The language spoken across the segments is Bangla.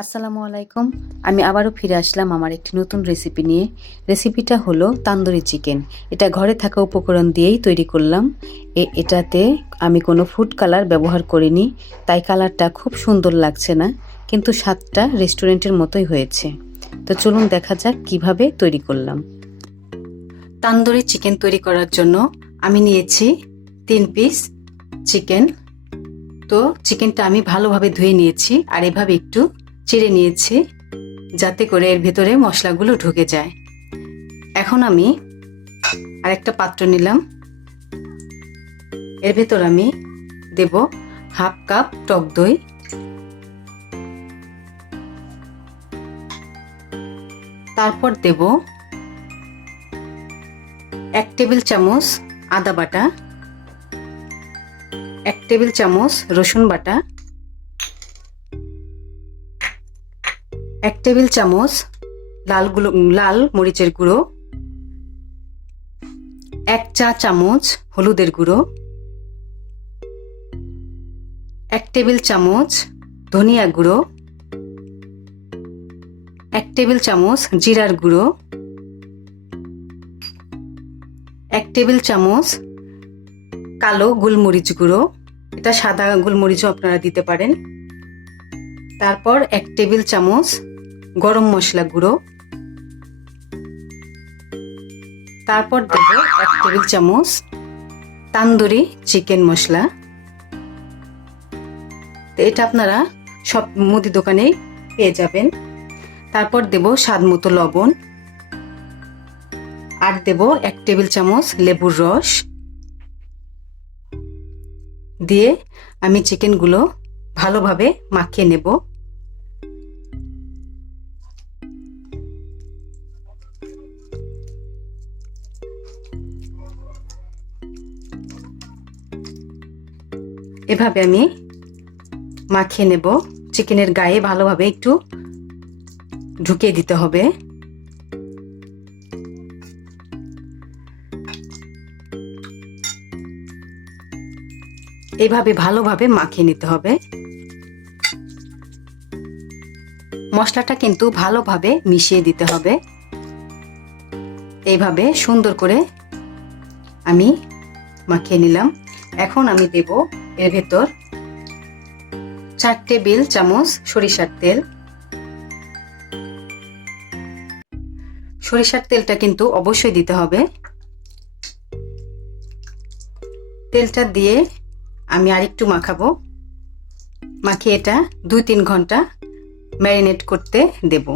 আসসালামু আলাইকুম। আমি আবারও ফিরে আসলাম আমার একটি নতুন রেসিপি নিয়ে। রেসিপিটা হলো তান্দুরি চিকেন। এটা ঘরে থাকা উপকরণ দিয়েই তৈরি করলাম। এটাতে আমি কোনো ফুড কালার ব্যবহার করিনি, তাই কালারটা খুব সুন্দর লাগছে না, কিন্তু স্বাদটা রেস্টুরেন্টের মতোই হয়েছে। তো চলুন দেখা যাক কিভাবে তৈরি করলাম। তান্দুরি চিকেন তৈরি করার জন্য আমি নিয়েছি 3 পিস চিকেন। তো চিকেনটা আমি ভালোভাবে ধুয়ে নিয়েছি আর এভাবে একটু চিড়ে নিয়েছি, যাতে করে এর ভেতরে মশলাগুলো ঢুকে যায়। এখন আমি আরেকটা পাত্র নিলাম। এর ভেতর আমি দেব 1/2 কাপ টক দই, তারপর দেব 1 টেবিল চামচ আদা বাটা, 1 টেবিল চামচ রসুন বাটা, 1 টেবিল চামচ লাল মরিচের গুঁড়ো, 1 চা চামচ হলুদের গুঁড়ো, 1 টেবিল চামচ ধনিয়া গুঁড়ো, 1 টেবিল চামচ জিরার গুঁড়ো, 1 টেবিল চামচ কালো গোলমরিচ গুঁড়ো, এটা সাদা গোলমরিচও আপনারা দিতে পারেন। তারপর 1 টেবিল চামচ গরম মশলা গুঁড়ো, তারপর দেব 1 টেবিল চামচ তান্দুরি চিকেন মশলা। তো এটা আপনারা সব মুদি দোকানেই পেয়ে যাবেন। তারপর দেব স্বাদ মতো লবণ, আর দেব 1 টেবিল চামচ লেবুর রস। দিয়ে আমি চিকেনগুলো ভালোভাবে মাখিয়ে নেব। এভাবে আমি মাখিয়ে নেব। চিকেনের গায়ে ভালোভাবে একটু ঢুকিয়ে দিতে হবে। এইভাবে ভালোভাবে মাখিয়ে নিতে হবে। মশলাটা কিন্তু ভালোভাবে মিশিয়ে দিতে হবে। এইভাবে সুন্দর করে আমি মাখিয়ে নিলাম। এখন আমি দেব এর ভেতর 4 টেবিল চামচ সরিষার তেল। সরিষার তেলটা কিন্তু অবশ্যই দিতে হবে। তেলটা দিয়ে আমি আরেকটু মাখাবো। মাখিয়ে এটা 2-3 ঘন্টা ম্যারিনেট করতে দেব।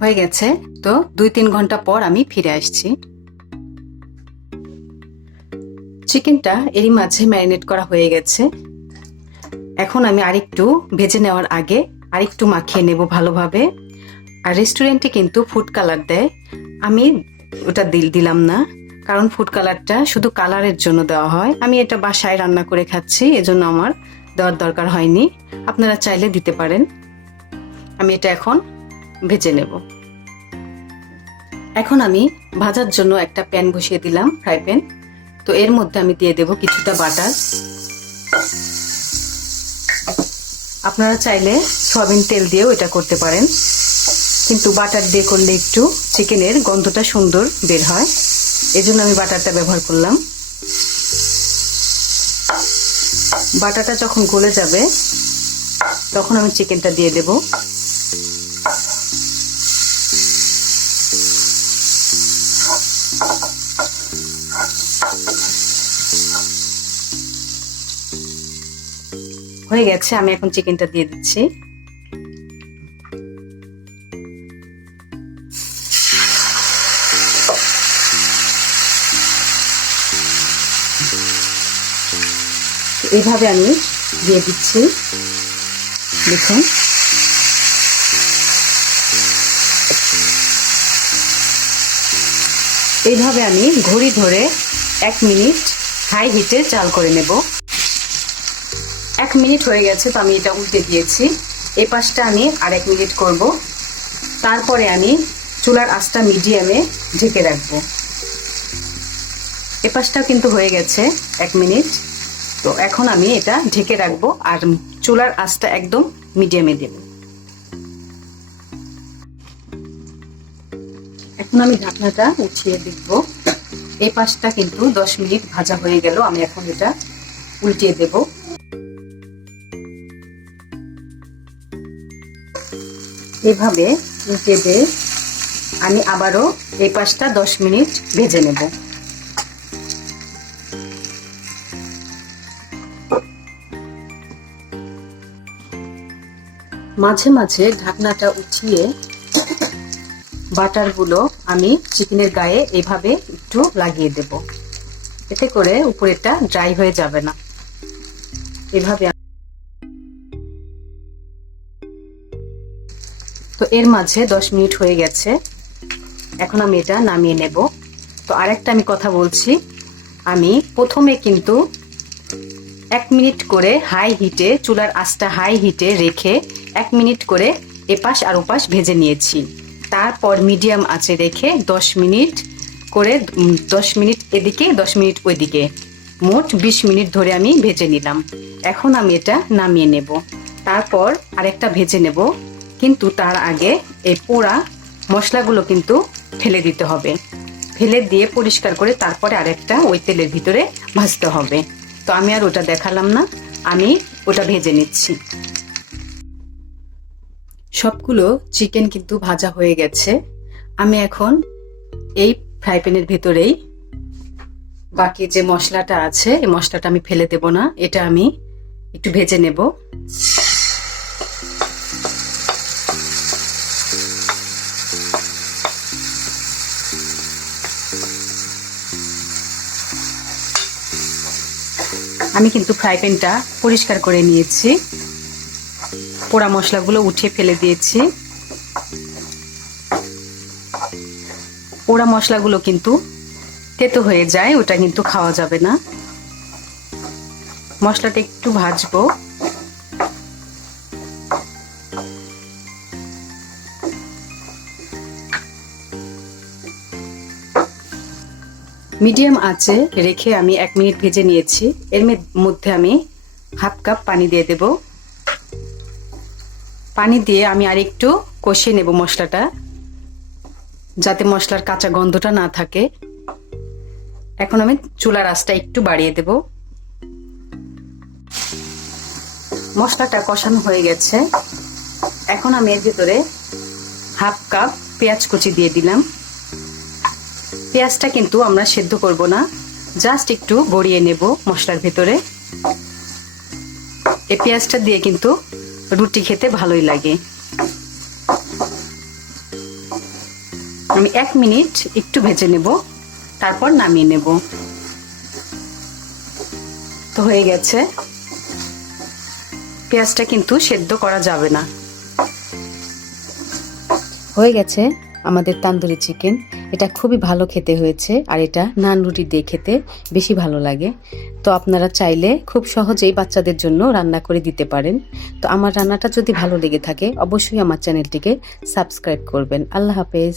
হয়ে গেছে। তো 2-3 ঘন্টা পর আমি ফিরে আসছি। চিকেনটা এরই মাঝে ম্যারিনেট করা হয়ে গেছে। এখন আমি আরেকটু ভেজে নেওয়ার আগে আরেকটু মাখিয়ে নেব ভালোভাবে। আর রেস্টুরেন্টে কিন্তু ফুড কালার দেয়, আমি ওটা দিলাম না, কারণ ফুড কালারটা শুধু কালারের জন্য দেওয়া হয়। আমি এটা বাসায় রান্না করে খাচ্ছি, এজন্য আমার দেওয়ার দরকার হয়নি। আপনারা চাইলে দিতে পারেন। আমি এটা এখন ভেজে নেব। এখন আমি ভাজার জন্য একটা প্যান বসিয়ে দিলাম, ফ্রাই প্যান। তো এর মধ্যে আমি দিয়ে দেব কিছুটা বাটার। আপনারা চাইলে সয়াবিন তেল দিয়েও এটা করতে পারেন, কিন্তু বাটার দিয়ে করলে একটু চিকেনের গন্ধটা সুন্দর বের হয়, এজন্য আমি বাটারটা ব্যবহার করলাম। বাটারটা যখন গলে যাবে তখন আমি চিকেনটা দিয়ে দেব। হয়ে গেছে, আমি এখন চিকেনটা দিয়ে দিচ্ছি। এইভাবে আমি দিয়ে দিচ্ছি। দেখুন, এইভাবে আমি ঘড়ি ধরে 1 মিনিট হাই হিটে জাল করে নেব। 1 মিনিট হয়ে গেছে, তো আমি এটা উল্টে দিয়েছি। এই পাশটা আমি আর 1 মিনিট করব। তারপরে আমি চুলার আঁচটা মিডিয়ামে ঢেকে রাখবো। এ পাশটাও কিন্তু হয়ে গেছে 1 মিনিট। তো এখন আমি এটা ঢেকে রাখবো আর চুলার আঁচটা একদম মিডিয়ামে দেব। এখন আমি ঢাকনাটা উঠিয়ে দেখব। এই পাশটা কিন্তু 10 মিনিট ভাজা হয়ে গেল। আমি এখন এটা উল্টিয়ে দেব। এভাবে উল্টে দিয়ে আমি আবারও এই পাশটা 10 মিনিট ভেজে নেব। মাঝে মাঝে ঢাকনাটা উঠিয়ে বাটারগুলো আমি চিকেনের গায়ে এভাবে একটু লাগিয়ে দেব, এতে করে উপরেরটা ড্রাই হয়ে যাবে না। এভাবে তো এর মাঝে 10 মিনিট হয়ে গেছে। এখন আমি এটা নামিয়ে নেব। তো আরেকটা আমি কথা বলছি, আমি প্রথমে কিন্তু 1 মিনিট করে হাই হিটে, চুলার আঁচটা হাই হিটে রেখে 1 মিনিট করে এপাশ আর ওপাশ ভেজে নিয়েছি। তারপর মিডিয়াম আঁচে রেখে 10 মিনিট করে 10 মিনিট এদিকে 10 মিনিট ওইদিকে, মোট 20 মিনিট ধরে আমি ভেজে নিলাম। এখন আমি এটা নামিয়ে নেব। তারপর আরেকটা ভেজে নেব, কিন্তু তার আগে এই পোড়া মশলাগুলো কিন্তু ফেলে দিতে হবে। ফেলে দিয়ে পরিষ্কার করে তারপরে আরেকটা ওই তেলের ভিতরে ভাজতে হবে। তো আমি আর ওটা দেখালাম না, আমি ওটা ভেজে নিচ্ছি। সবগুলো চিকেন কিন্তু ভাজা হয়ে গেছে। আমি এখন এই ফ্রাই প্যানের ভেতরেই বাকি যে মশলাটা আছে, এই মশলাটা আমি ফেলে দেব না, এটা আমি একটু ভেজে নেব। আমি কিন্তু ফ্রাই প্যানটা পরিষ্কার করে নিয়েছি, পোড়া মশলাগুলো উঠিয়ে ফেলে দিয়েছি। পোড়া মশলাগুলো কিন্তু তেতো হয়ে যায়, ওটা কিন্তু খাওয়া যাবে না। মশলাটা একটু ভাজবো। মিডিয়াম আঁচে রেখে আমি 1 মিনিট ভেজে নিয়েছি। এর মধ্যে আমি হাফ কাপ পানি দিয়ে দেব। পানি দিয়ে আমি আর একটু কষিয়ে নেব মশলাটা, যাতে মশলার কাঁচা গন্ধটা না থাকে। এখন আমি চুলার আঁচটা একটু বাড়িয়ে দেব। মশলাটা কষানো হয়ে গেছে। এখন আমি এর ভিতরে হাফ কাপ পেঁয়াজ কুচি দিয়ে দিলাম। পেঁয়াজটা কিন্তু আমরা সেদ্ধ করব না, জাস্ট একটু গড়িয়ে নেব মশলার ভিতরে। এই পেঁয়াজটা দিয়ে কিন্তু রুটি খেতে ভালোই লাগে। আমি 1 মিনিট একটু ভেজে নেব, তারপর নামিয়ে নেব। তো হয়ে গেছে। পেঁয়াজটা কিন্তু সেদ্ধ করা যাবে না। হয়ে গেছে আমাদের তান্দুরি চিকেন। এটা খুবই ভালো খেতে হয়েছে, আর এটা নান রুটি দিয়ে খেতে বেশি ভালো লাগে। তো আপনারা চাইলে খুব সহজেই বাচ্চাদের জন্য রান্না করে দিতে পারেন। তো আমার রান্নাটা যদি ভালো লেগে থাকে অবশ্যই আমার চ্যানেলটিকে সাবস্ক্রাইব করবেন। আল্লাহ হাফেজ।